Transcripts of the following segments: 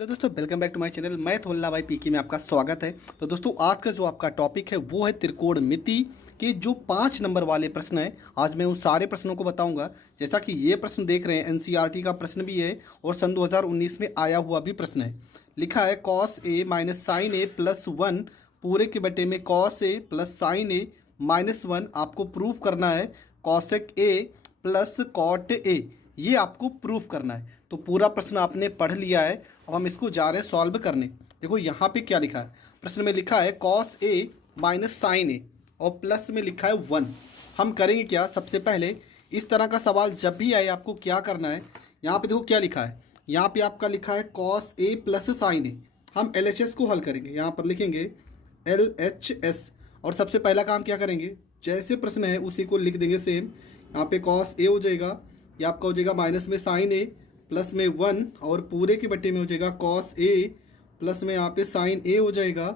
Hello दोस्तों, welcome back to my channel. मैं थोल्ला भाई पीके में आपका स्वागत है। तो दोस्तों, आज का जो आपका टॉपिक है वो है त्रिकोणमिति के जो 5 नंबर वाले प्रश्न हैं। आज मैं उन सारे प्रश्नों को बताऊंगा। जैसा कि ये प्रश्न देख रहे हैं, एनसीईआरटी का प्रश्न भी है और सन 2019 में आया हुआ भी प्रश्न है। लिखा है cos A minus sine A plus 1 पूरे के बटे में cos A plus sine A minus 1 आपको प्रूफ करना है। Cosec A plus cot A, ये आपको प्रूफ करना है। तो पूरा प्रश्न आपने पढ़ लिया है। अब हम इसको जा रहे हैं सॉल्व करने। देखो यहाँ पे क्या लिखा है, प्रश्न में लिखा है कॉस ए माइनस साइन ए और प्लस में लिखा है 1। हम करेंगे क्या, सबसे पहले इस तरह का सवाल जब भी आए आपको क्या करना है। यहाँ पे देखो क्या लिखा है, यहाँ पे आपका लिखा है कॉस ए प्लस साइन ए। हम LHS को हल करेंगे, यहाँ पर लिखेंगे LHS और सबसे पहला काम क्या करेंगे, जैसे प्रश्न है उसी को लिख देंगे सेम। यहाँ पे कॉस ए हो जाएगा, ये आपका हो जाएगा माइनस में साइन ए प्लस में 1 और पूरे के बट्टे में हो जाएगा कॉस ए प्लस में यहाँ पे साइन ए हो जाएगा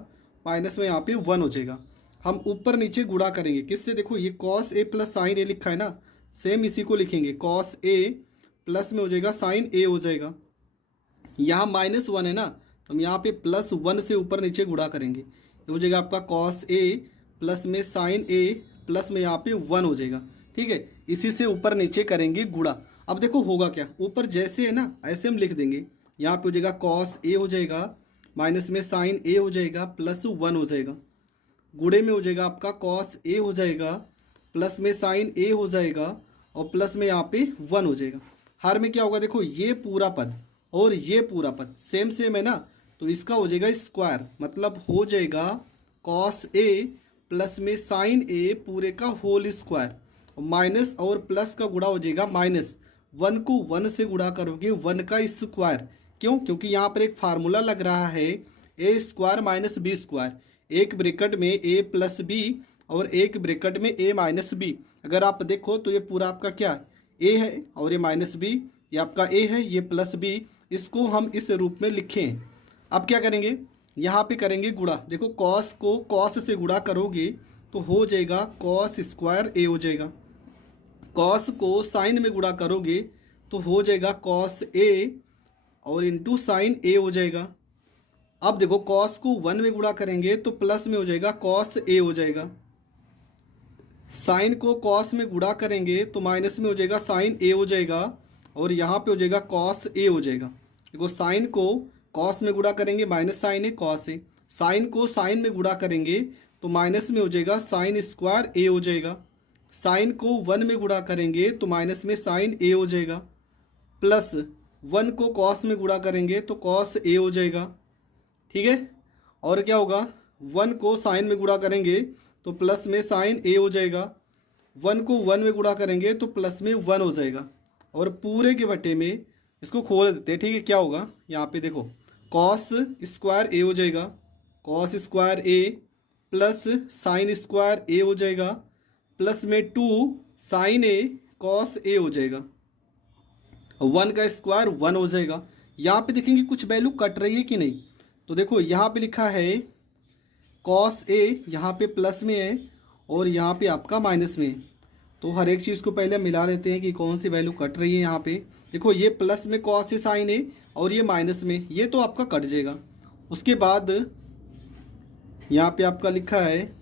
माइनस में यहाँ पे 1 हो जाएगा। हम ऊपर नीचे गुणा करेंगे किससे, देखो ये कॉस ए प्लस साइन ए लिखा है ना, सेम इसी को लिखेंगे। कॉस ए प्लस में हो जाएगा साइन ए हो जाएगा, यहाँ माइनस 1 है ना, तो हम यहाँ पे प्लस 1 से ऊपर नीचे गुणा करेंगे। ये हो जाएगा आपका कॉस ए प्लस में साइन ए प्लस में यहाँ पे 1 हो जाएगा। ठीक है, इसी से ऊपर नीचे करेंगे गुणा। अब देखो होगा क्या, ऊपर जैसे है ना ऐसे हम लिख देंगे। यहाँ पे हो जाएगा कॉस ए हो जाएगा माइनस में साइन ए हो जाएगा प्लस 1 हो जाएगा। गुणे में हो जाएगा आपका कॉस ए हो जाएगा प्लस में साइन ए हो जाएगा और प्लस में यहाँ पे 1 हो जाएगा। हर में क्या होगा, देखो ये पूरा पद और ये पूरा पद सेम सेम है ना, तो इसका हो जाएगा स्क्वायर, मतलब हो जाएगा कॉस ए प्लस में साइन ए पूरे का होल स्क्वायर। माइनस और प्लस का गुणा हो जाएगा माइनस 1 को 1 से गुणा करोगे 1 का स्क्वायर। क्यों, क्योंकि यहाँ पर एक फार्मूला लग रहा है ए स्क्वायर माइनस बी स्क्वायर। एक ब्रैकेट में ए प्लस बी और एक ब्रैकेट में ए माइनस बी। अगर आप देखो तो ये पूरा आपका क्या ए है और ये माइनस बी, ये आपका ए है, ये प्लस बी। इसको हम इस रूप में लिखें। अब क्या करेंगे, यहाँ पे करेंगे गुणा। देखो कॉस को कॉस से गुणा करोगे तो हो जाएगा कॉस स्क्वायर ए हो जाएगा। कॉस को साइन में गुणा करोगे तो हो जाएगा कॉस ए और इंटू साइन ए हो जाएगा। अब देखो कॉस को 1 में गुणा करेंगे तो प्लस में हो जाएगा कॉस ए हो जाएगा। साइन को कॉस में गुणा करेंगे तो माइनस में हो जाएगा साइन ए हो जाएगा और यहाँ पे हो जाएगा कॉस ए हो जाएगा। देखो साइन को कॉस में गुणा करेंगे minus sine A cos A, sign को साइन में गुणा करेंगे तो माइनस में हो जाएगा साइन स्क्वायर ए हो जाएगा। साइन को 1 में गुणा करेंगे तो माइनस में साइन ए हो जाएगा, प्लस 1 को कॉस में गुणा करेंगे तो कॉस ए हो जाएगा। ठीक है, और क्या होगा, 1 को साइन में गुणा करेंगे तो प्लस में साइन ए हो जाएगा। 1 को 1 में गुणा करेंगे तो प्लस में 1 हो जाएगा और पूरे के बटे में इसको खोल देते हैं। ठीक है, क्या होगा, यहाँ पे देखो कॉस स्क्वायर ए हो जाएगा, कॉस स्क्वायर ए प्लस साइन स्क्वायर ए हो जाएगा प्लस में 2 साइन ए कॉस ए हो जाएगा। 1 का स्क्वायर 1 हो जाएगा। यहाँ पे देखेंगे कुछ वैल्यू कट रही है कि नहीं, तो देखो यहाँ पे लिखा है कॉस ए, यहाँ पे प्लस में है और यहाँ पे आपका माइनस में है। तो हर एक चीज़ को पहले मिला लेते हैं कि कौन सी वैल्यू कट रही है। यहाँ पे देखो ये प्लस में कॉस ए साइन ए और ये माइनस में, ये तो आपका कट जाएगा। उसके बाद यहाँ पे आपका लिखा है,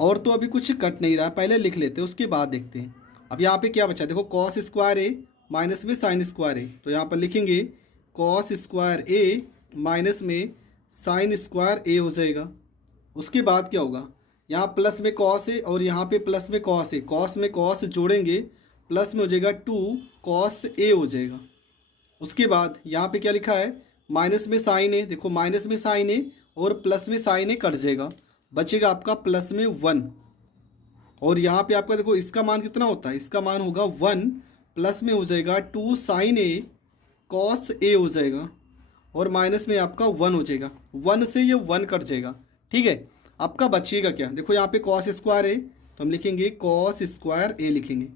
और तो अभी कुछ कट नहीं रहा, पहले लिख लेते हैं उसके बाद देखते हैं। अब यहाँ पे क्या बचा, देखो कॉस स्क्वायर ए माइनस में साइन स्क्वायर ए, तो यहाँ पर लिखेंगे कॉस स्क्वायर ए माइनस में साइन स्क्वायर ए हो जाएगा। उसके बाद क्या होगा, यहाँ प्लस में कॉस ए और यहाँ पे प्लस में कॉस ए, कॉस में कॉस जोड़ेंगे प्लस में हो जाएगा 2 कॉस ए हो जाएगा। उसके बाद यहाँ पे क्या लिखा है, माइनस में साइन ए, देखो माइनस में साइन ए और प्लस में साइन ए कट जाएगा, बचेगा आपका प्लस में 1। और यहाँ पे आपका देखो इसका मान कितना होता है, इसका मान होगा 1 प्लस में हो जाएगा 2 साइन ए कॉस ए हो जाएगा और माइनस में आपका 1 हो जाएगा। 1 से ये 1 कट जाएगा। ठीक है, आपका बचिएगा क्या, देखो यहाँ पे कॉस स्क्वायर ए, तो हम लिखेंगे कॉस स्क्वायर ए लिखेंगे,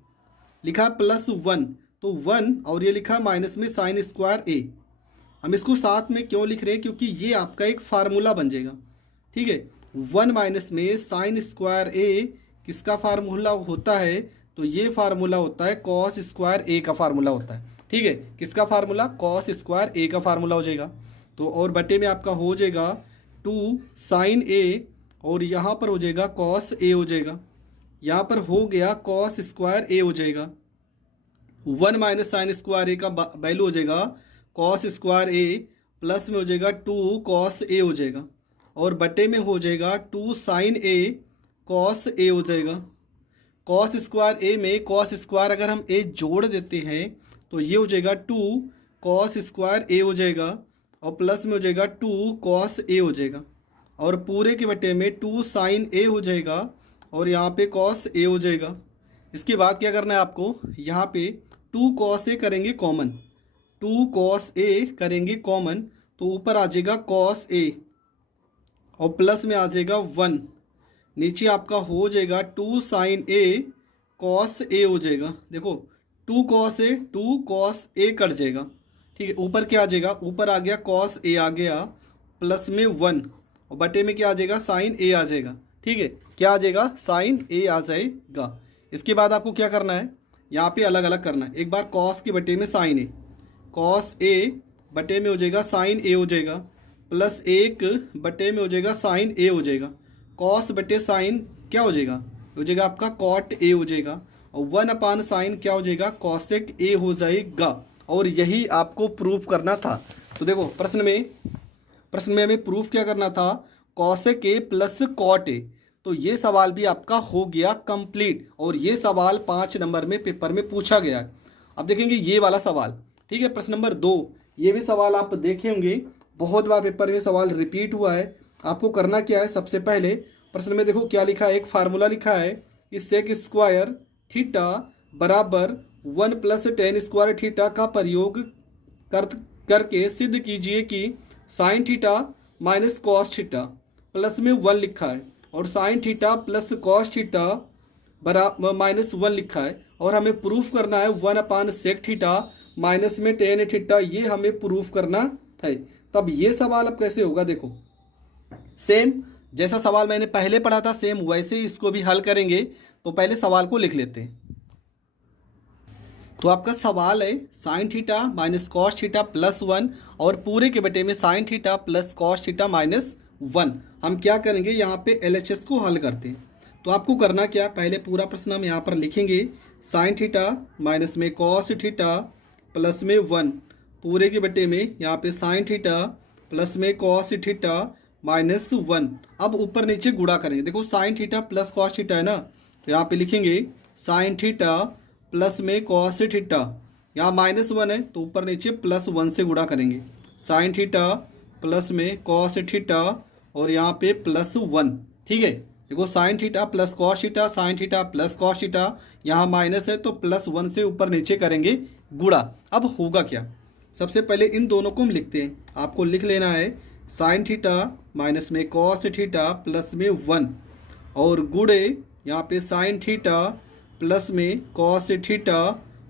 लिखा प्लस 1 तो 1 और ये लिखा माइनस में साइन स्क्वायर ए। हम इसको साथ में क्यों लिख रहे हैं, क्योंकि ये आपका एक फार्मूला बन जाएगा। ठीक है, 1 माइनस में साइन स्क्वायर ए किसका फार्मूला होता है, तो ये फार्मूला होता है कॉस स्क्वायर ए का फार्मूला होता है। ठीक है, किसका फार्मूला, कॉस स्क्वायर ए का फार्मूला हो जाएगा। तो और बटे में आपका हो जाएगा 2 साइन ए, और यहाँ पर हो जाएगा कॉस ए हो जाएगा, यहाँ पर हो गया कॉस स्क्वायर ए हो जाएगा। 1 माइनस साइन स्क्वायर ए का वैल्यू हो जाएगा कॉस स्क्वायर ए, प्लस में हो जाएगा 2 कॉस ए हो जाएगा, और बटे में हो जाएगा 2 साइन ए कॉस ए हो जाएगा। कॉस स्क्वायर ए में कॉस स्क्वायर अगर हम ए जोड़ देते हैं तो ये हो जाएगा 2 कॉस स्क्वायर ए हो जाएगा, और प्लस में हो जाएगा 2 कॉस ए हो जाएगा, और पूरे के बटे में 2 साइन ए हो जाएगा, और यहाँ पे कॉस ए हो जाएगा। इसके बाद क्या करना है आपको, यहाँ पे 2 कॉस ए करेंगे कॉमन, 2 कॉस ए करेंगे कॉमन, तो ऊपर आ जाएगा कॉस ए, और प्लस में आ जाएगा 1, नीचे आपका हो जाएगा 2 साइन ए कॉस ए हो जाएगा। देखो 2 कॉस ए कट जाएगा, ठीक है। ऊपर क्या आ जाएगा, ऊपर आ गया कॉस ए आ गया, प्लस में 1, और बटे में क्या आ जाएगा, साइन ए आ जाएगा, ठीक है। क्या आ जाएगा, साइन ए आ जाएगा। इसके बाद आपको क्या करना है, यहाँ पे अलग अलग करना है। एक बार कॉस के बटे में साइन ए, कॉस ए बटे में हो जाएगा साइन ए हो जाएगा, प्लस 1 बटे में हो जाएगा साइन ए हो जाएगा। कॉस बटे साइन क्या हो जाएगा आपका कॉट ए हो जाएगा, और 1 अपान साइन क्या हो जाएगा, कॉसेक ए हो जाएगा। और यही आपको प्रूफ करना था। तो देखो प्रश्न में हमें प्रूफ क्या करना था, cosec A plus cot A. तो ये सवाल भी आपका हो गया कंप्लीट, और ये सवाल 5 नंबर में पेपर में पूछा गया है। अब देखेंगे ये वाला सवाल, ठीक है, प्रश्न नंबर 2। ये भी सवाल आप देखे होंगे, बहुत बार पेपर में सवाल रिपीट हुआ है। आपको करना क्या है, सबसे पहले प्रश्न में देखो क्या लिखा है, एक फार्मूला लिखा है कि सेक स्क्वायर थीटा बराबर 1 प्लस टेन स्क्वायर थीटा का प्रयोग करके सिद्ध कीजिए कि sine theta minus cos theta plus में 1 लिखा है, और sine theta plus cos theta बराबर माइनस 1 लिखा है, और हमें प्रूफ करना है 1 अपान सेक थीटा माइनस में टेन थीटा, ये हमें प्रूफ करना है। तब ये सवाल अब कैसे होगा, देखो सेम जैसा सवाल मैंने पहले पढ़ा था सेम वैसे ही इसको भी हल करेंगे। तो पहले सवाल को लिख लेते हैं। तो आपका सवाल है sine theta minus cos theta plus 1, और पूरे के बटे में sine theta plus cos theta minus 1। हम क्या करेंगे, यहाँ पे LHS को हल करते हैं। तो आपको करना क्या, पहले पूरा प्रश्न हम यहाँ पर लिखेंगे, साइन थीटा माइनस में कॉस थीटा प्लस में 1, पूरे के बटे में यहाँ पे साइन थीटा प्लस में कॉस थीटा माइनस 1। अब ऊपर नीचे गुणा करेंगे। देखो sine theta plus cos theta है ना, तो यहाँ पे लिखेंगे साइन थीटा प्लस में कॉस थीटा, यहाँ माइनस 1 है तो ऊपर नीचे प्लस 1 से गुणा करेंगे। साइन थीटा प्लस में कॉस थीटा, और यहाँ पे प्लस 1, ठीक है। देखो sine theta plus cos theta, sine theta plus cos theta, यहाँ माइनस है तो प्लस 1 से ऊपर नीचे करेंगे गुणा। अब होगा क्या, सबसे पहले इन दोनों को हम लिखते हैं। आपको लिख लेना है साइन थीटा माइनस में कॉस थीटा प्लस में 1, और गुणे यहाँ पे साइन थीटा प्लस में कॉस थीटा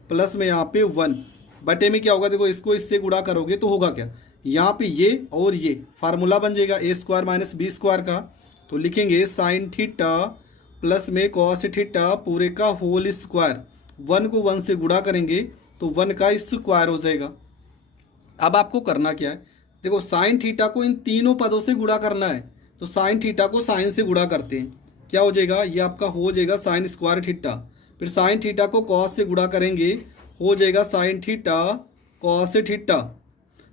प्लस में यहाँ पे 1, बटे में क्या होगा, देखो इसको इससे गुणा करोगे तो होगा क्या, यहाँ पे ये और ये फार्मूला बन जाएगा ए स्क्वायर माइनस बी स्क्वायर का। तो लिखेंगे साइन थीटा प्लस में कॉस थीटा पूरे का होल स्क्वायर, 1 को 1 से गुणा करेंगे तो 1 का स्क्वायर हो जाएगा। अब आपको करना क्या है, देखो साइन थीटा को इन तीनों पदों से गुणा करना है। तो साइन थीटा को साइन से गुणा करते हैं, क्या हो जाएगा, ये आपका हो जाएगा साइन स्क्वायर थीटा। फिर साइन थीटा को कॉस से गुणा करेंगे, हो जाएगा साइन थीटा कॉस थीटा।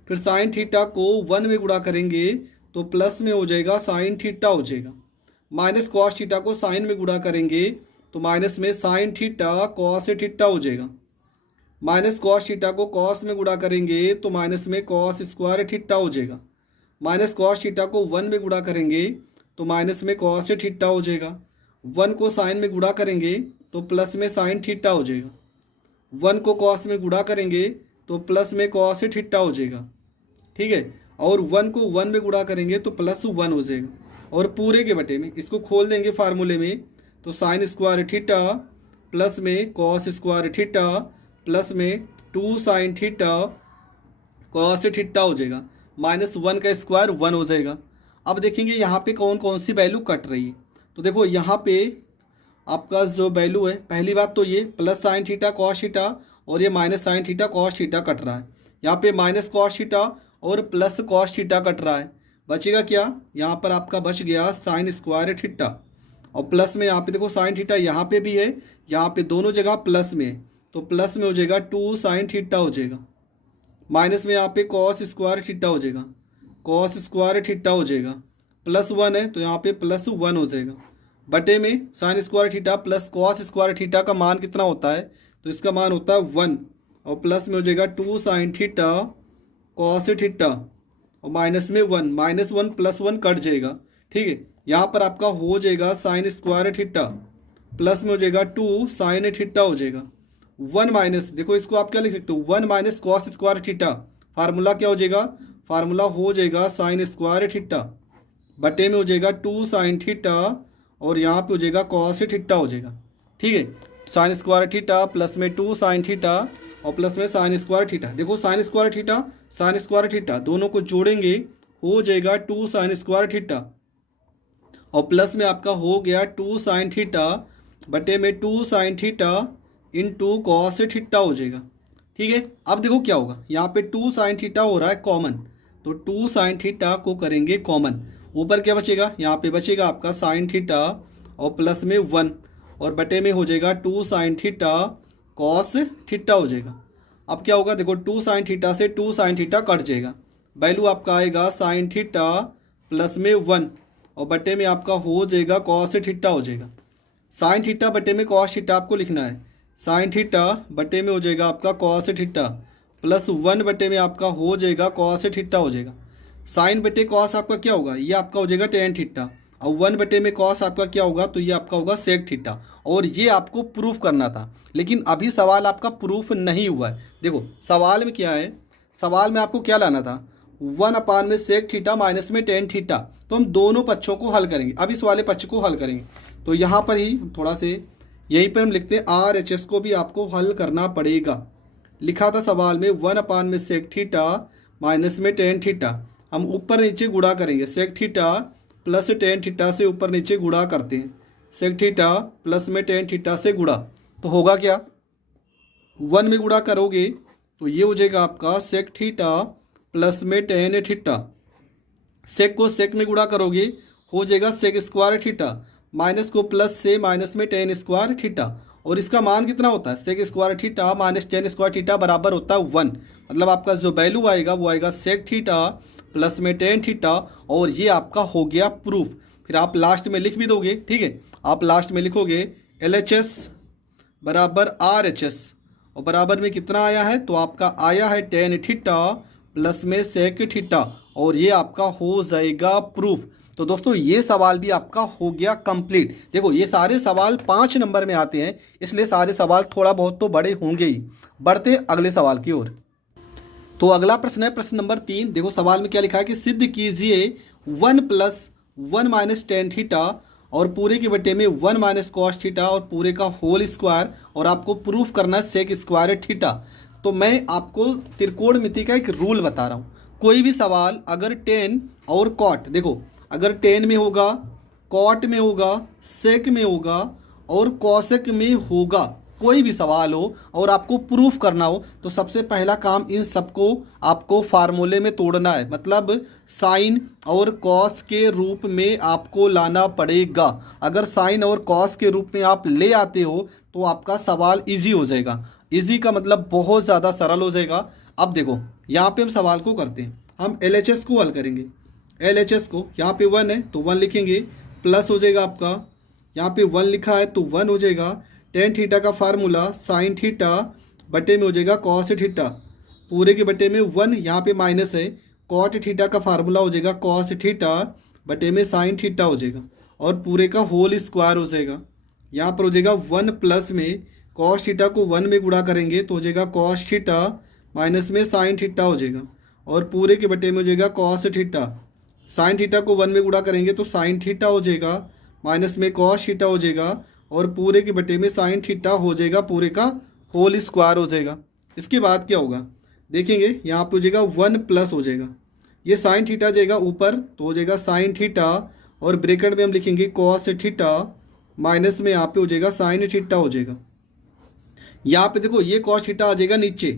फिर साइन थीटा को 1 में गुणा करेंगे तो प्लस में हो जाएगा साइन थीटा हो जाएगा। माइनस कॉस थीटा को साइन में गुणा करेंगे तो माइनस में साइन थीटा कॉस थीटा हो जाएगा। माइनस कॉस थीटा को कॉस में गुणा करेंगे तो माइनस में कॉस स्क्वायर थीटा हो जाएगा। माइनस कॉस थीटा को 1 में गुणा करेंगे तो माइनस में कॉस थीटा हो जाएगा। 1 को साइन में गुणा करेंगे तो प्लस में साइन थीटा हो जाएगा। 1 को कॉस में गुणा करेंगे तो प्लस में कॉस थीटा हो जाएगा, ठीक है। और 1 को 1 में गुणा करेंगे तो प्लस 1 हो जाएगा, और पूरे के बटे में इसको खोल देंगे फार्मूले में, तो साइन स्क्वायर थीटा प्लस में कॉस स्क्वायर थीटा प्लस में 2 साइन थीटा कॉस थीटा हो जाएगा। माइनस 1 का स्क्वायर 1 हो जाएगा। अब देखेंगे यहाँ पे कौन कौन सी वैल्यू कट रही है। तो देखो यहाँ पे आपका जो वैल्यू है, पहली बात तो ये plus sine theta cos theta और ये minus sine theta cos theta cut रहा है। यहाँ पे माइनस कॉस थीटा और प्लस कॉस थीटा कट रहा है। बचेगा क्या, यहाँ पर आपका बच गया साइन स्क्वायर थीटा, और प्लस में यहाँ पे देखो साइन थीटा यहाँ पे भी है, यहाँ पे दोनों जगह प्लस में है, तो प्लस में हो जाएगा 2 साइन थीटा हो जाएगा। माइनस में यहाँ पे कॉस स्क्वायर थीटा हो जाएगा, कॉस स्क्वायर थीटा हो जाएगा। प्लस 1 है तो यहाँ पे प्लस 1 हो जाएगा। बटे में sine square theta plus cos square theta का मान कितना होता है, तो इसका मान होता है 1, और प्लस में हो जाएगा 2 साइन थीटा कॉस थीटा, और माइनस में 1, माइनस 1 प्लस 1 कट जाएगा। ठीक है, यहाँ पर आपका हो जाएगा साइन स्क्वायर थीटा, प्लस में हो जाएगा 2 साइन थीटा हो जाएगा। 1 माइनस, देखो इसको आप क्या लिख सकते हो, 1 minus cos square theta, formula क्या हो जाएगा, फार्मूला हो जाएगा साइन स्क्वायर थीटा, बटे में हो जाएगा 2 साइन थीटा, और यहाँ पे हो जाएगा कॉस थीटा हो जाएगा। ठीक है, साइन स्क्वायर थीटा प्लस में 2 साइन थीटा और प्लस में साइन स्क्वायर थीटा। देखो साइन स्क्वायर थीटा दोनों को जोड़ेंगे हो जाएगा 2 साइन स्क्वायर थीटा, और प्लस में आपका हो गया 2 साइन थीटा बटे में 2 sine theta into cos theta हो जाएगा। ठीक है, अब देखो क्या होगा, यहाँ पे 2 साइन थीटा हो रहा है कॉमन, तो 2 साइन थीटा को करेंगे कॉमन, ऊपर क्या बचेगा, यहाँ पे बचेगा आपका साइन थीटा और प्लस में 1, और बटे में हो जाएगा 2 साइन थीटा कॉस थीटा हो जाएगा। अब क्या होगा, देखो 2 साइन थीटा से 2 साइन थीटा कट जाएगा, वैल्यू आपका आएगा साइन थीटा प्लस में 1, और बटे में आपका हो जाएगा कॉस थीटा हो जाएगा। साइन थीटा बटे में कॉस थीटा आपको लिखना है, साइन थीटा बटे में हो जाएगा आपका कॉस थीटा प्लस 1 बटे में आपका हो जाएगा कॉस थीटा हो जाएगा। साइन बटे कॉस आपका क्या होगा, ये आपका हो जाएगा टेन थीटा, और 1 बटे में कॉस आपका क्या होगा, तो ये आपका होगा सेक थीटा। और ये आपको प्रूफ करना था, लेकिन अभी सवाल आपका प्रूफ नहीं हुआ है। देखो सवाल में क्या है, सवाल में आपको क्या लाना था, 1 अपान में सेक थीटा माइनस में टेन थीटा, तो हम दोनों पक्षों को हल करेंगे। अब इस वाले पक्ष को हल करेंगे, तो यहाँ पर ही थोड़ा से यहीं पर हम लिखते हैं RHS को भी आपको हल करना पड़ेगा। लिखा था सवाल में 1 अपान में सेक थीटा माइनस में टेन थीटा, हम ऊपर नीचे गुणा करेंगे, sec theta plus tan theta से ऊपर नीचे गुणा करते हैं, सेक थीटा प्लस में टेन थीटा से गुणा, तो होगा क्या, 1 में गुणा करोगे तो ये हो जाएगा आपका सेक थीटा प्लस में टेन थीटा, सेक को सेक में गुणा करोगे हो जाएगा सेक स्क्वायर थीटा, माइनस को प्लस से माइनस में टेन स्क्वायर थीटा, और इसका मान कितना होता है, sec square theta minus tan square theta बराबर होता है 1, मतलब आपका जो वैल्यू आएगा वो आएगा सेक थीटा प्लस में टेन थीटा, और ये आपका हो गया प्रूफ। फिर आप लास्ट में लिख भी दोगे, ठीक है, आप लास्ट में लिखोगे LHS बराबर RHS, और बराबर में कितना आया है, तो आपका आया है टेन थीटा प्लस में सेक थीटा, और ये आपका हो जाएगा प्रूफ। तो दोस्तों ये सवाल भी आपका हो गया कंप्लीट। देखो ये सारे सवाल 5 नंबर में आते हैं, इसलिए सारे सवाल थोड़ा बहुत तो बड़े होंगे ही। बढ़ते अगले सवाल की ओर। तो अगला प्रश्न है प्रश्न नंबर 3। देखो सवाल में क्या लिखा है कि सिद्ध कीजिए 1 प्लस 1 माइनस टेन थीटा और पूरे के बटे में 1 माइनस कॉस थीटा और पूरे का होल स्क्वायर, और आपको प्रूफ करना है सेक स्क्वायर थीटा। तो मैं आपको त्रिकोणमिति का एक रूल बता रहा हूँ, कोई भी सवाल अगर टेन और कॉट, देखो अगर टेन में होगा, कॉट में होगा, सेक में होगा और कॉसेक में होगा, कोई भी सवाल हो और आपको प्रूफ करना हो, तो सबसे पहला काम इन सबको आपको फार्मूले में तोड़ना है, मतलब साइन और कॉस के रूप में आपको लाना पड़ेगा। अगर साइन और कॉस के रूप में आप ले आते हो तो आपका सवाल इजी हो जाएगा। इजी का मतलब बहुत ज़्यादा सरल हो जाएगा। अब देखो यहाँ पे हम सवाल को करते हैं, हम LHS को हल करेंगे। LHS को यहाँ पे 1 है तो 1 लिखेंगे, प्लस हो जाएगा आपका, यहाँ पे 1 लिखा है तो 1 हो जाएगा। टेन थीटा का फार्मूला साइन थीटा बटे में हो जाएगा कॉस थीटा, पूरे के बटे में 1, यहाँ पे माइनस है, कॉट थीटा का फार्मूला हो जाएगा कॉस थीटा बटे में साइन थीटा हो जाएगा, और पूरे का होल स्क्वायर हो जाएगा। यहाँ पर हो जाएगा 1 प्लस में कॉस थीटा को 1 में गुणा करेंगे तो हो जाएगा कॉस थीटा माइनस में साइन थीटा हो जाएगा, और पूरे के बटे में हो जाएगा कॉस थीटा। साइन थीटा को 1 में गुणा करेंगे तो साइन थीटा हो जाएगा, माइनस में कॉस थीटा हो जाएगा, और पूरे के बटे में साइन थीटा हो जाएगा, पूरे का होल स्क्वायर हो जाएगा। इसके बाद क्या होगा देखेंगे, यहाँ पे हो जाएगा 1 प्लस हो जाएगा, ये साइन थीटा जाएगा ऊपर तो हो जाएगा साइन थीटा, और ब्रैकेट में हम लिखेंगे कॉस थीटा, माइनस में यहाँ पे हो जाएगा साइन थीटा हो जाएगा। यहाँ पे देखो ये कॉस थीटा आ जाएगा नीचे,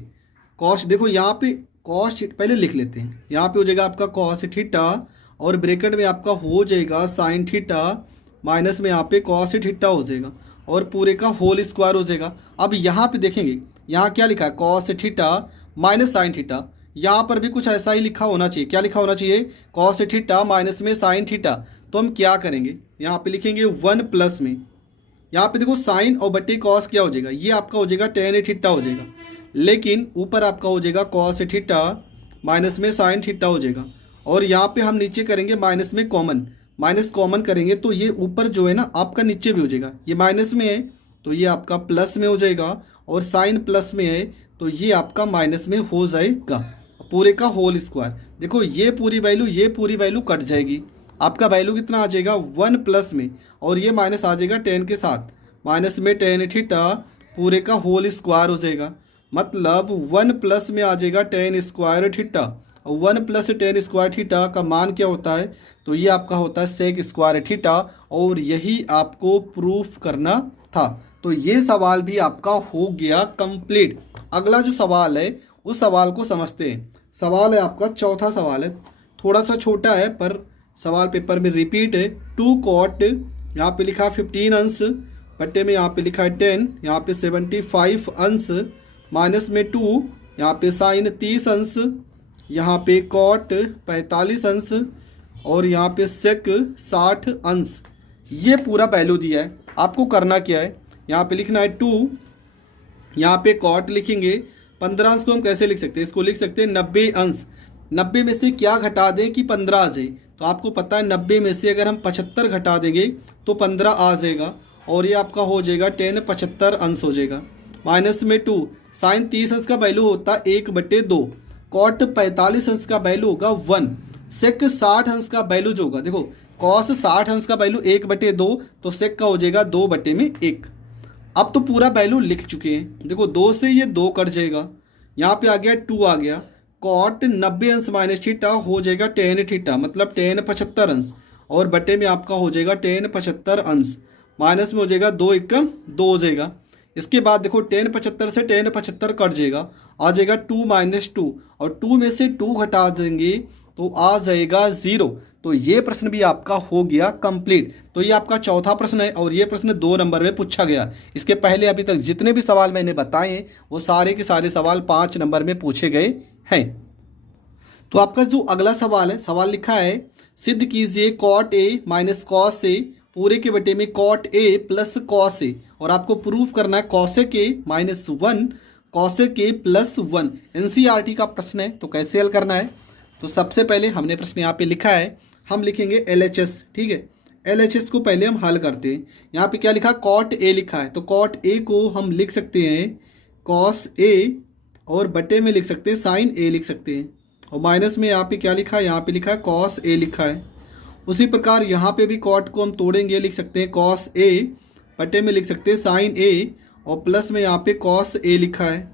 कॉस देखो यहाँ पे कॉस पहले लिख लेते हैं, यहाँ पे हो जाएगा आपका कॉस थीटा और ब्रैकेट में आपका हो जाएगा साइन थीटा माइनस में यहाँ पे कॉस थीटा हो जाएगा और पूरे का होल स्क्वायर हो जाएगा। अब यहाँ पे देखेंगे यहाँ क्या लिखा है, cos theta minus sine theta, यहाँ पर भी कुछ ऐसा ही लिखा होना चाहिए। क्या लिखा होना चाहिए, कॉस थीटा माइनस में साइन थीटा। तो हम क्या करेंगे, यहाँ पे लिखेंगे 1 प्लस में, यहाँ पे देखो साइन और बटे कॉस क्या हो जाएगा, ये आपका हो जाएगा टेन थीटा हो जाएगा, लेकिन ऊपर आपका हो जाएगा कॉस थीटा माइनस में साइन थीटा हो जाएगा। और यहाँ पे हम नीचे करेंगे माइनस में कॉमन, माइनस कॉमन करेंगे तो ये ऊपर जो है ना आपका नीचे भी हो जाएगा, ये माइनस में है तो ये आपका प्लस में हो जाएगा और साइन प्लस में है तो ये आपका माइनस में हो जाएगा, पूरे का होल स्क्वायर। देखो ये पूरी वैल्यू कट जाएगी, आपका वैल्यू कितना आ जाएगा 1 प्लस में और ये माइनस आ जाएगा 10 के साथ, माइनस में टेन थीटा पूरे का होल स्क्वायर हो जाएगा, मतलब 1 प्लस में आ जाएगा टेन स्क्वायर थीटा और 1 प्लस टेन स्क्वायर थीटा का मान क्या होता है, तो ये आपका होता है सेक स्क्वायर थीटा और यही आपको प्रूफ करना था। तो ये सवाल भी आपका हो गया कंप्लीट। अगला जो सवाल है उस सवाल को समझते हैं। सवाल है आपका चौथा सवाल है, थोड़ा सा छोटा है पर सवाल पेपर में रिपीट है। 2 कॉट यहाँ पे लिखा 15 अंश बट्टे में यहाँ पे लिखा है 10, यहाँ पे 75 अंश माइनस में 2, यहाँ पे साइन 30 अंश, यहाँ पे कॉट 45 अंश और यहाँ पे सेक 60 अंश। ये पूरा वैल्यू दिया है, आपको करना क्या है, यहाँ पे लिखना है 2, यहाँ पे कॉट लिखेंगे। 15 अंश को हम कैसे लिख सकते हैं, इसको लिख सकते हैं 90 अंश। 90 में से क्या घटा दें कि 15 आ जाए, तो आपको पता है 90 में से अगर हम 75 घटा देंगे तो 15 आ जाएगा और ये आपका हो जाएगा 10 75 अंश हो जाएगा। माइनस में 2, साइन 30 अंश का वैल्यू होता है 1/2, कॉट 45 अंश का वैल्यू होगा 1, सेक 60 अंश का वैल्यू जो होगा, देखो कॉस 60 अंश का वैल्यू 1/2 तो सेक का हो जाएगा 2/1। अब तो पूरा वैल्यू लिख चुके हैं, देखो 2 से ये 2 कट जाएगा, यहाँ पे आ गया 2 आ गया, कॉट 90 अंश माइनस थीटा हो जाएगा 10 थीटा मतलब 10 75 अंश और बटे में आपका हो जाएगा 10 75 अंश, माइनस में हो जाएगा 2 एकम 2 हो जाएगा। इसके बाद देखो 10 75 से 10 75 कट जाएगा, आ जाएगा 2 माइनस 2 और 2 में से 2 घटा देंगे तो आ जाएगा 0। तो ये प्रश्न भी आपका हो गया कंप्लीट। तो ये आपका चौथा प्रश्न है और ये प्रश्न 2 नंबर में पूछा गया। इसके पहले अभी तक जितने भी सवाल मैंने बताए हैं वो सारे के सारे सवाल 5 नंबर में पूछे गए हैं। तो आपका जो अगला सवाल है, सवाल लिखा है सिद्ध कीजिए cot A minus cos A पूरे के बटे में cot A plus cos A, और आपको प्रूफ करना है cosec A minus 1 cosec A plus 1। NCERT का प्रश्न है तो कैसे हल करना है। तो सबसे पहले हमने प्रश्न यहाँ पे लिखा है, हम लिखेंगे LHS, ठीक है। LHS को पहले हम हल करते हैं। यहाँ पे क्या लिखा, कॉट ए लिखा है तो कॉट ए को हम लिख सकते हैं कॉस ए और बटे में लिख सकते हैं साइन ए लिख सकते हैं, और माइनस में यहाँ पे क्या लिखा है, यहाँ पे लिखा है कॉस ए लिखा है। उसी प्रकार यहाँ पे भी कॉट को हम तोड़ेंगे, लिख सकते हैं कॉस ए बटे में लिख सकते हैं साइन ए और प्लस में यहाँ पे कॉस ए लिखा है।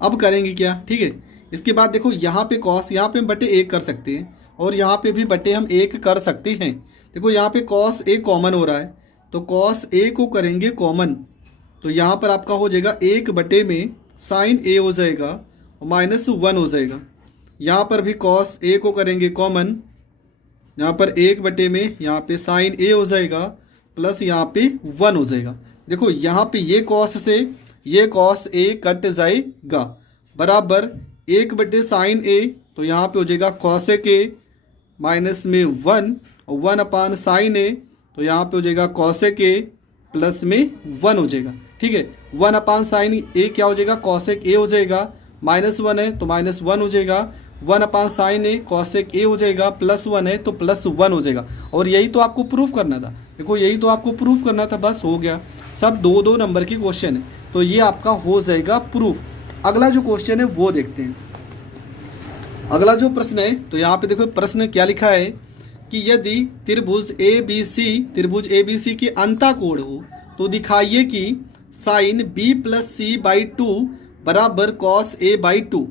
अब करेंगे क्या, ठीक है। इसके बाद देखो यहाँ पे कॉस, यहाँ पे हम बटे 1 कर सकते हैं और यहाँ पे भी बटे हम 1 कर सकते हैं। देखो यहाँ पे कॉस ए कॉमन हो रहा है तो कॉस ए को करेंगे कॉमन, तो यहाँ पर आपका हो जाएगा 1 बटे में साइन ए हो जाएगा और माइनस 1 हो जाएगा। यहाँ पर भी कॉस ए को करेंगे कॉमन, यहाँ पर 1 बटे में यहाँ पे साइन ए हो जाएगा प्लस यहाँ पे 1 हो जाएगा। देखो यहाँ पे ये कॉस से ये कॉस ए कट जाएगा, बराबर 1 बटे साइन ए, तो यहाँ पे हो जाएगा कॉसेक ए माइनस में 1 और 1 अपान साइन ए, तो यहाँ पे हो जाएगा कॉसेक ए प्लस में 1 हो जाएगा, ठीक है। 1 अपान साइन ए क्या हो जाएगा, कॉसेक ए हो जाएगा, माइनस 1 है तो माइनस 1 हो जाएगा। 1 अपान साइन ए कॉसेक ए हो जाएगा, प्लस 1 है तो प्लस 1 हो जाएगा। और यही तो आपको प्रूफ करना था, देखो यही तो आपको प्रूफ करना था, बस हो गया। सब 2-2 नंबर की क्वेश्चन है तो ये आपका हो जाएगा प्रूफ। अगला जो क्वेश्चन है वो देखते हैं। अगला जो प्रश्न है तो यहाँ पे देखो प्रश्न क्या लिखा है कि यदि त्रिभुज ए बी सी के अंताकोण हो तो दिखाइए कि sine B plus C by 2 बराबर कॉस ए बाई 2।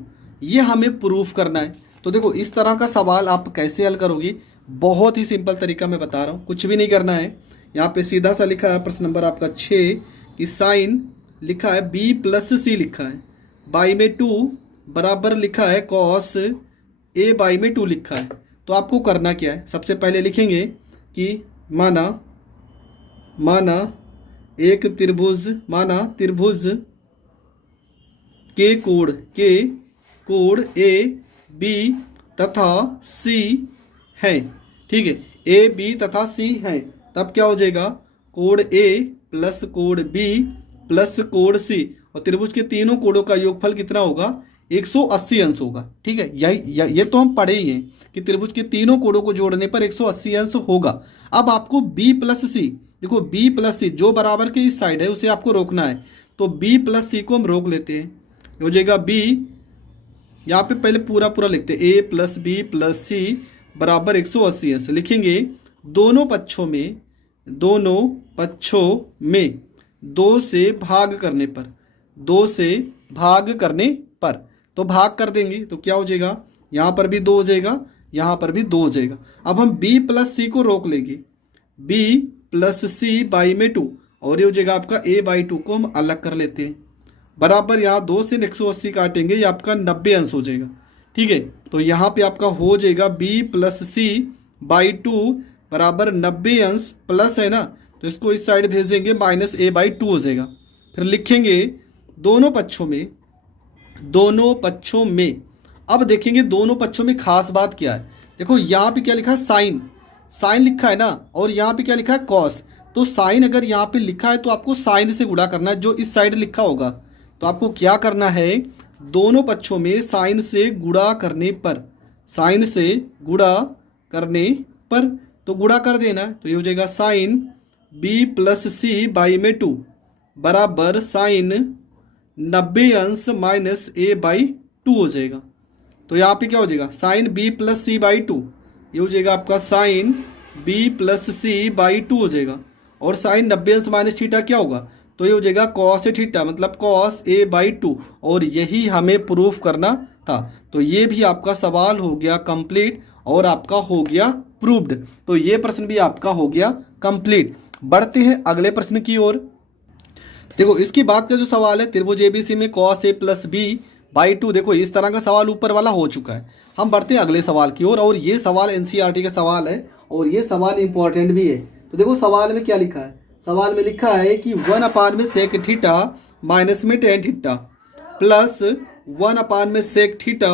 ये हमें प्रूफ करना है। तो देखो इस तरह का सवाल आप कैसे हल करोगे, बहुत ही सिंपल तरीका मैं बता रहा हूँ, कुछ भी नहीं करना है। यहाँ पे सीधा सा लिखा है प्रश्न नंबर आपका 6 कि साइन लिखा है बी प्लस सी लिखा है, बाई में 2 बराबर लिखा है कॉस ए बाई में 2 लिखा है। तो आपको करना क्या है, सबसे पहले लिखेंगे कि माना एक त्रिभुज, त्रिभुज के कोण ए बी तथा सी है। ठीक है, ए बी तथा सी है, तब क्या हो जाएगा कोण ए प्लस कोण बी प्लस कोण सी, और त्रिभुज के तीनों कोणों का योगफल कितना होगा 180 अंश होगा। ठीक है, ये तो हम पढ़े ही हैं कि त्रिभुज के तीनों कोणों को जोड़ने पर 180 अंश होगा। अब आपको b प्लस सी, देखो b प्लस सी जो बराबर के इस साइड है उसे आपको रोकना है, तो b प्लस सी को हम रोक लेते हैं, हो जाएगा b, यहाँ पे पहले पूरा पूरा लिखते हैं a प्लस बी प्लस सी बराबर 180 अंश। लिखेंगे दोनों पक्षों में 2 से भाग करने पर, तो भाग कर देंगे तो क्या हो जाएगा, यहाँ पर भी 2 हो जाएगा, यहाँ पर भी 2 हो जाएगा। अब हम b प्लस सी को रोक लेंगे, b प्लस सी बाई में 2, और ये हो जाएगा आपका a बाई 2 को हम अलग कर लेते हैं, बराबर यहाँ 2 से 180 काटेंगे, ये आपका 90 अंश हो जाएगा। ठीक है, तो यहाँ पे आपका हो जाएगा b प्लस सी बाई 2 बराबर 90 अंश, प्लस है ना तो इसको इस साइड भेज देंगे, माइनस a बाई 2 हो जाएगा। फिर लिखेंगे दोनों पक्षों में, अब देखेंगे दोनों पक्षों में खास बात क्या है। देखो यहाँ पे क्या लिखा है साइन लिखा है ना, और यहाँ पे क्या लिखा है कॉस, तो साइन अगर यहाँ पे लिखा है तो आपको साइन से गुणा करना है, जो इस साइड लिखा होगा। तो आपको क्या करना है, दोनों पक्षों में साइन से गुणा करने पर तो गुणा कर देना, तो ये हो जाएगा sine b plus C by में 2 बराबर साइन 90 अंश माइनस a बाई 2 हो जाएगा। तो यहाँ पे क्या हो जाएगा sine b plus C by 2, ये हो जाएगा आपका sine b plus C by 2 हो जाएगा, और साइन 90 अंश माइनस थीटा क्या होगा, तो ये हो जाएगा कॉस थीटा, मतलब कॉस a बाई 2, और यही हमें प्रूफ करना था। तो ये भी आपका सवाल हो गया कंप्लीट और आपका हो गया प्रूव्ड। तो ये प्रश्न भी आपका हो गया कंप्लीट। बढ़ते हैं अगले प्रश्न की ओर। देखो इसके बाद का जो सवाल है, त्रिभुज एबीसी में cos A plus B by 2, देखो इस तरह का सवाल ऊपर वाला हो चुका है। हम बढ़ते हैं अगले सवाल की ओर, और ये सवाल एनसीईआरटी का सवाल है और ये सवाल इंपॉर्टेंट भी है। तो देखो सवाल में क्या लिखा है, सवाल में लिखा है कि 1 में सेक थीटा माइनस में टेन थीटा प्लस 1 में सेक थीटा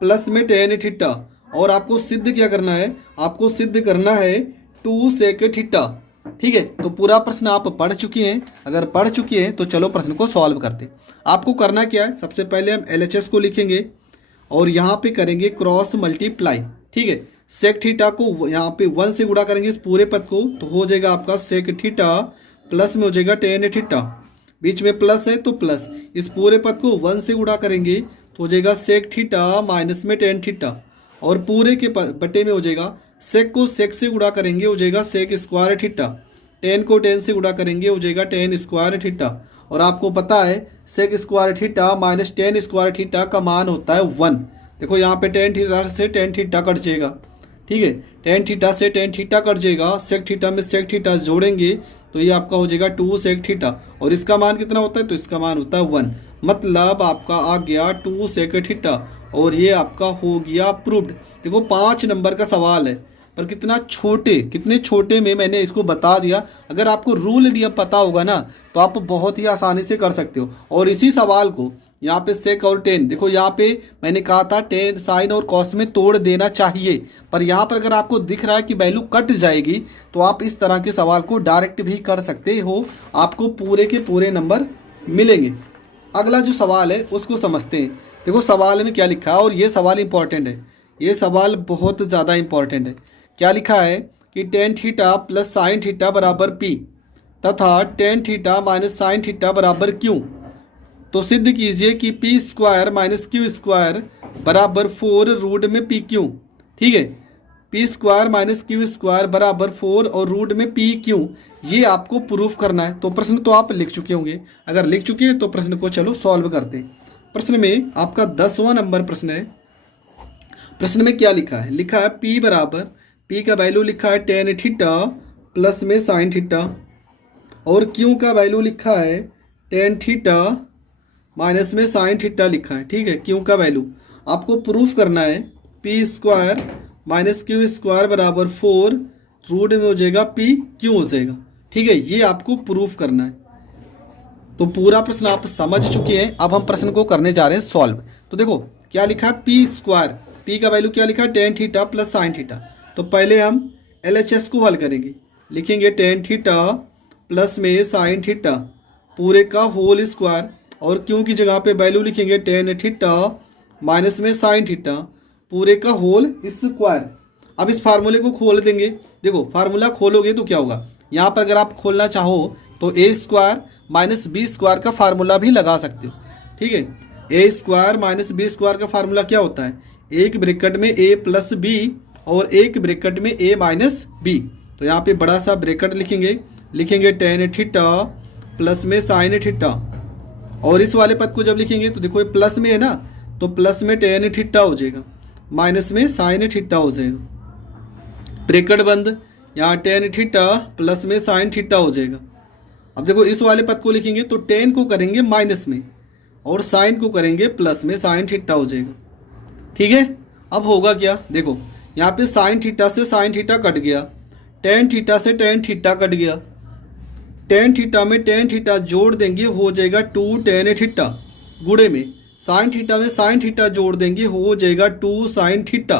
प्लस में टेन थीटा, और आपको सिद्ध क्या करना है, आपको सिद्ध करना है 2 सेक थीटा। ठीक है, तो पूरा प्रश्न आप पढ़ चुके हैं, अगर पढ़ चुके हैं तो चलो प्रश्न को सॉल्व करते हैं। आपको करना क्या है, सबसे पहले हम LHS को लिखेंगे और यहाँ पे करेंगे क्रॉस मल्टीप्लाई। ठीक है, सेक थीटा को यहाँ पे 1 से गुणा करेंगे इस पूरे पद को, तो हो जाएगा आपका सेक थीटा प्लस में हो जाएगा टेन थीटा, बीच में प्लस है तो प्लस, इस पूरे पद को 1 से गुणा करेंगे तो हो जाएगा सेक थीटा माइनस में टेन थीटा, और पूरे के बटे में हो जाएगा सेक को सेक से गुणा करेंगे हो जाएगा सेक स्क्वायर थीटा, टेन को टेन से गुणा करेंगे हो जाएगा टेन स्क्वायर थीटा, और आपको पता है sec square theta minus tan square theta का मान होता है 1। देखो यहाँ पे टेन थीटा से टेन थीटा कट जाएगा। ठीक है, टेन थीटा से टेन थीटा कट जाएगा, सेक थीटा में सेक थीटा जोड़ेंगे तो ये आपका हो जाएगा 2 सेक थीटा, और इसका मान कितना होता है, तो इसका मान होता है 1, मतलब आपका आ गया 2 सेक थीटा, और ये आपका हो गया प्रूव्ड। देखो 5 नंबर का सवाल है, पर कितने छोटे में मैंने इसको बता दिया। अगर आपको रूल नियम पता होगा ना तो आप बहुत ही आसानी से कर सकते हो। और इसी सवाल को यहाँ पे सेक और टेन, देखो यहाँ पे मैंने कहा था टेन साइन और कॉस में तोड़ देना चाहिए, पर यहाँ पर अगर आपको दिख रहा है कि वैल्यू कट जाएगी तो आप इस तरह के सवाल को डायरेक्ट भी कर सकते हो, आपको पूरे के पूरे नंबर मिलेंगे। अगला जो सवाल है उसको समझते हैं। देखो सवाल में क्या लिखा है, और ये सवाल इंपॉर्टेंट है, ये सवाल बहुत ज़्यादा इंपॉर्टेंट है। क्या लिखा है कि tan theta plus sine theta बराबर पी तथा tan theta minus sine theta बराबर क्यू, तो सिद्ध कीजिए कि P square minus Q square बराबर 4 रूट में पी क्यू। ठीक है, P square minus Q square बराबर 4 और रूट में पी क्यू, ये आपको प्रूफ करना है। तो प्रश्न तो आप लिख चुके होंगे, अगर लिख चुके हैं तो प्रश्न को चलो सॉल्व करते हैं। प्रश्न में आपका 10वां नंबर प्रश्न है। प्रश्न में क्या लिखा है, लिखा है पी बराबर, पी का वैल्यू लिखा है टेन थीटा प्लस में साइन थीटा, और क्यू का वैल्यू लिखा है टेन थीटा माइनस में साइन थीटा लिखा है, ठीक है। क्यू का वैल्यू आपको प्रूफ करना है, P square minus Q square बराबर 4 रूट में हो जाएगा पी क्यू हो जाएगा, ठीक है। ये आपको प्रूफ करना है। तो पूरा प्रश्न आप समझ चुके हैं। अब हम प्रश्न को करने जा रहे हैं सॉल्व। तो देखो क्या लिखा है, पी स्क्वायर, पी का वैल्यू क्या लिखा है, tan theta plus sine theta. तो पहले हम LHS को हल करेंगे, लिखेंगे टेन थीटा प्लस में साइन थीटा पूरे का होल स्क्वायर, और क्यों की जगह पे वैल्यू लिखेंगे टेन थीटा माइनस में साइन थीटा पूरे का होल स्क्वायर। अब इस फार्मूले को खोल देंगे। देखो फार्मूला खोलोगे तो क्या होगा, यहाँ पर अगर आप खोलना चाहो तो ए स्क्वायर माइनस बी स्क्वायर का फार्मूला भी लगा सकते हो, ठीक है। ए स्क्वायर माइनस बी स्क्वायर का फार्मूला क्या होता है, एक ब्रैकेट में ए प्लस बी और एक ब्रैकेट में ए माइनस बी। तो यहाँ पे बड़ा सा ब्रैकेट लिखेंगे टेन थीटा प्लस में साइन थीटा, और इस वाले पद को जब लिखेंगे तो देखो ये प्लस में है ना, तो प्लस में टेन थीटा हो जाएगा माइनस में साइन थीटा हो जाएगा, ब्रैकेट बंद। यहाँ टेन थीटा प्लस में साइन थीटा हो जाएगा। अब देखो इस वाले पद को लिखेंगे तो टेन को करेंगे माइनस में और साइन को करेंगे प्लस में, साइन थीटा हो जाएगा, ठीक है। अब होगा क्या, देखो यहाँ पे साइन थीटा से साइन थीटा कट गया, टेन थीटा से टेन थीटा कट गया, टेन थीटा में टेन थीटा जोड़ देंगे हो जाएगा टू टेन थीटा, गुणे में साइन थीटा में साइन थीटा जोड़ देंगे हो जाएगा टू साइन थीटा,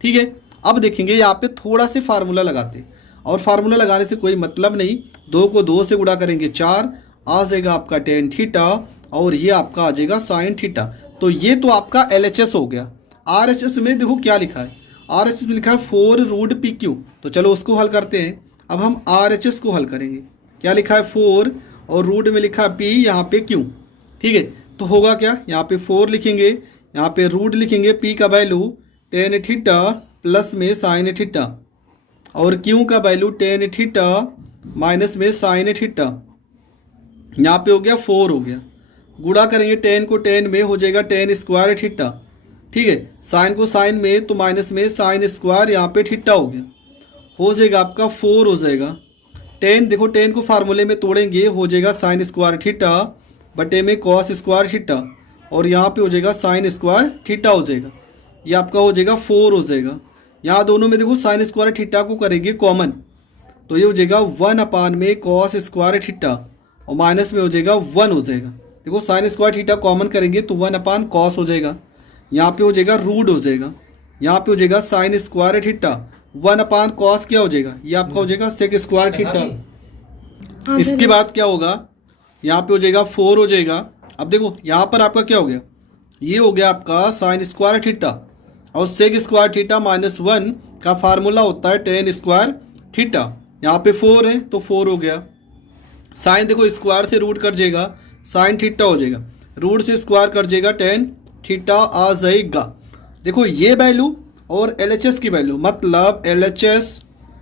ठीक है। अब देखेंगे यहाँ पे थोड़ा से फार्मूला लगाते, और फार्मूला लगाने से कोई मतलब नहीं, 2 को 2 से गुणा करेंगे 4 आ जाएगा आपका टेन थीटा, और ये आपका आ जाएगा साइन थीटा। तो ये तो आपका LHS हो गया। RHS में देखो क्या लिखा है, RHS में लिखा है 4 रूट पी क्यू। तो चलो उसको हल करते हैं। अब हम RHS को हल करेंगे, क्या लिखा है 4 और रूट में लिखा है पी, यहाँ पे क्यू, ठीक है। तो होगा क्या, यहाँ पे 4 लिखेंगे, यहाँ पे रूट लिखेंगे, पी का वैल्यू टेन थीटा प्लस में साइन थीटा, और क्यू का वैल्यू टेन थीटा माइनस में साइन थीटा। यहाँ पे हो गया 4 हो गया, गुणा करेंगे टेन को टेन में हो जाएगा टेन स्क्वायर थीटा, ठीक है। साइन को साइन में तो माइनस में साइन स्क्वायर, यहाँ पे थीटा हो गया, हो जाएगा आपका 4 हो जाएगा। टेन देखो टेन को फार्मूले में तोड़ेंगे हो जाएगा साइन स्क्वायर थीटा बटे में कॉस स्क्वायर थीटा, और यहाँ पे हो जाएगा साइन स्क्वायर थीटा हो जाएगा, ये आपका हो जाएगा 4 हो जाएगा। यहाँ दोनों में देखो साइन स्क्वायर थीटा को करेंगे कॉमन, तो ये हो जाएगा 1 में कॉस स्क्वायर थीटा, और माइनस में हो जाएगा 1 हो जाएगा। देखो साइन स्क्वायर थीटा कॉमन करेंगे तो 1 कॉस हो जाएगा, यहाँ पे हो जाएगा रूट हो जाएगा, यहाँ पे हो जाएगा साइन स्क्वायर थीटा 1 कॉस क्या हो जाएगा, ये आपका हो जाएगा सेक स्क्वायर थीटा। इसके बाद क्या होगा, यहाँ पे हो जाएगा 4 हो जाएगा। अब देखो यहाँ पर आपका क्या हो गया, ये हो गया आपका साइन स्क्वायर थीटा, और सेक स्क्वायर थीटा -1 का फार्मूला होता है टेन स्क्वायर थीटा। यहाँ पे 4 है तो 4 हो गया। साइन देखो स्क्वायर से रूट कट जाएगा, साइन थीटा हो जाएगा, रूट से स्क्वायर कट जाएगा, टेन थीटा आ जाएगा। देखो ये वैल्यू और LHS की वैल्यू, मतलब LHS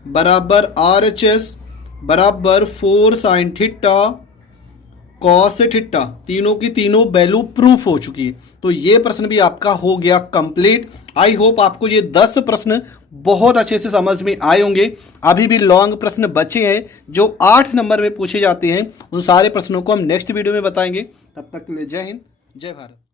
बराबर RHS बराबर 4 साइन थीटा कॉस थीटा, तीनों की तीनों वैल्यू प्रूफ हो चुकी है। तो ये प्रश्न भी आपका हो गया कंप्लीट। आई होप आपको ये 10 प्रश्न बहुत अच्छे से समझ में आए होंगे। अभी भी लॉन्ग प्रश्न बचे हैं जो 8 नंबर में पूछे जाते हैं, उन सारे प्रश्नों को हम नेक्स्ट वीडियो में बताएंगे। तब तक के लिए जय हिंद, जय भारत।